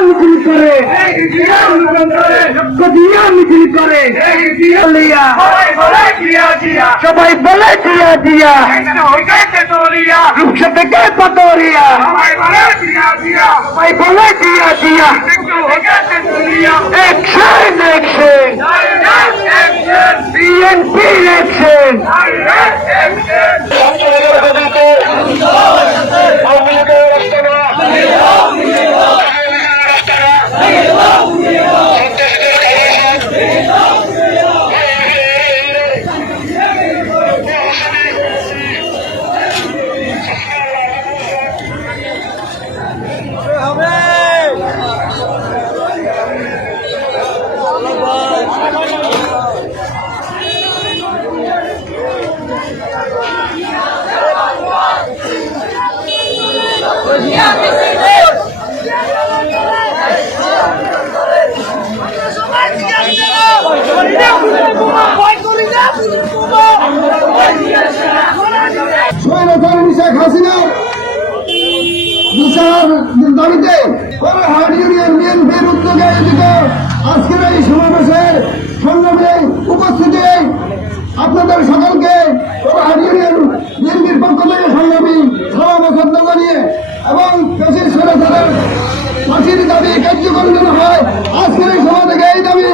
মিছিল করে। দিয়া মিছিল করে। সবাই বলে দিয়া দিয়া রূপসা থেকে পাতরিয়া। সবাই বলে দিয়া দিয়া সবাই বলে দিয়া দাবিতে হাট ইউনিয়ন বিএনপির উদ্যোগে আয়োজিত আজকের এই সমাবেশের সংগ্রামে উপস্থিতি আপনাদের সকলকে হাট ইউনিয়ন দাবি হয়। আজকের এই সভা থেকে এই দাবি।